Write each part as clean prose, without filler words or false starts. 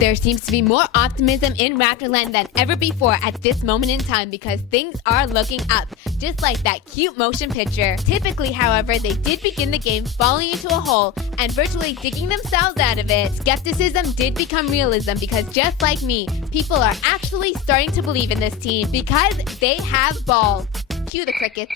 There seems to be more optimism in Raptorland than ever before at this moment in time because things are looking up, just like that cute motion picture. Typically, however, they did begin the game falling into a hole and virtually digging themselves out of it. Skepticism did become realism because just like me, people are actually starting to believe in this team because they have ball. Cue the crickets.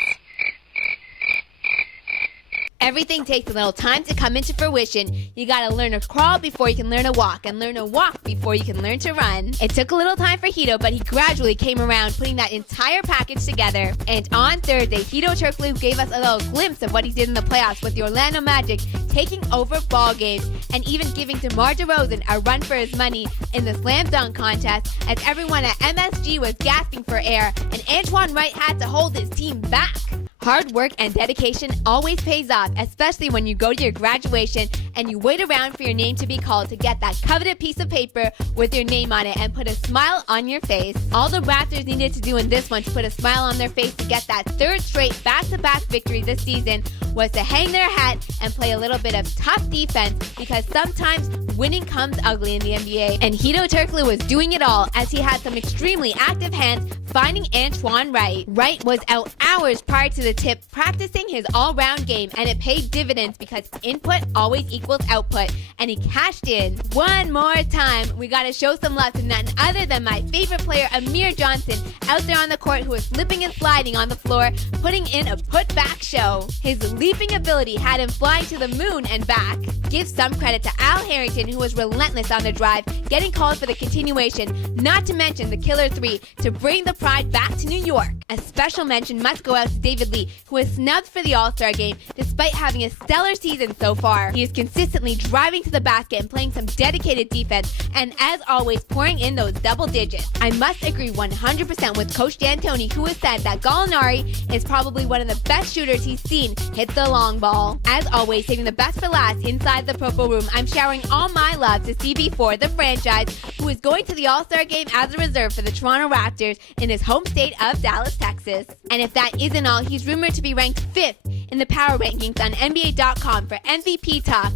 Everything takes a little time to come into fruition. You gotta learn to crawl before you can learn to walk, and learn to walk before you can learn to run. It took a little time for Hedo, but he gradually came around putting that entire package together. And on Thursday, Hedo Turkoglu gave us a little glimpse of what he did in the playoffs with the Orlando Magic, taking over ball games, and even giving DeMar DeRozan a run for his money in the slam dunk contest, as everyone at MSG was gasping for air, and Antoine Wright had to hold his team back. Hard work and dedication always pays off, especially when you go to your graduation and you wait around for your name to be called to get that coveted piece of paper with your name on it and put a smile on your face. All the Raptors needed to do in this one to put a smile on their face to get that third straight back-to-back victory this season was to hang their hat and play a little bit of tough defense, because sometimes winning comes ugly in the NBA. And Hedo Turkoglu was doing it all, as he had some extremely active hands finding Antoine Wright. Wright was out hours prior to the tip practicing his all-round game, and it paid dividends because input always equals output, and he cashed in. One more time, we gotta show some love to none other than my favorite player, Amir Johnson, out there on the court, who was slipping and sliding on the floor, putting in a put-back show. His leaping ability had him flying to the moon and back. Give some credit to Al Harrington, who was relentless on the drive, getting called for the continuation, not to mention the killer three to bring the pride back to New York. A special mention must go out to David Lee, who was snubbed for the All-Star game despite having a stellar season so far. He is consistently driving to the basket and playing some dedicated defense, and as always, pouring in those double digits. I must agree 100% with Coach D'Antoni, who has said that Gallinari is probably one of the best shooters he's seen hit the long ball. As always, saving the best for last inside the Purple Room, I'm showering all my love to CB4, the franchise, who is going to the All-Star game as a reserve for the Toronto Raptors in his home state of Dallas, Texas. And if that isn't all, he's rumored to be ranked 5th in the power rankings on NBA.com for MVP talk.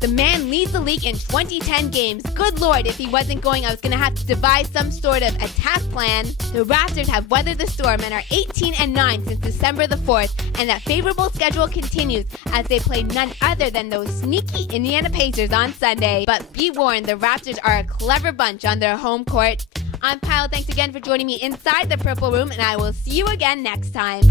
The man leads the league in 2010 games. Good lord, if he wasn't going, I was going to have to devise some sort of attack plan. The Raptors have weathered the storm and are 18-9 since December the 4th, and that favorable schedule continues as they play none other than those sneaky Indiana Pacers on Sunday. But be warned, the Raptors are a clever bunch on their home court. I'm Kyle, thanks again for joining me inside the Purple Room, and I will see you again next time.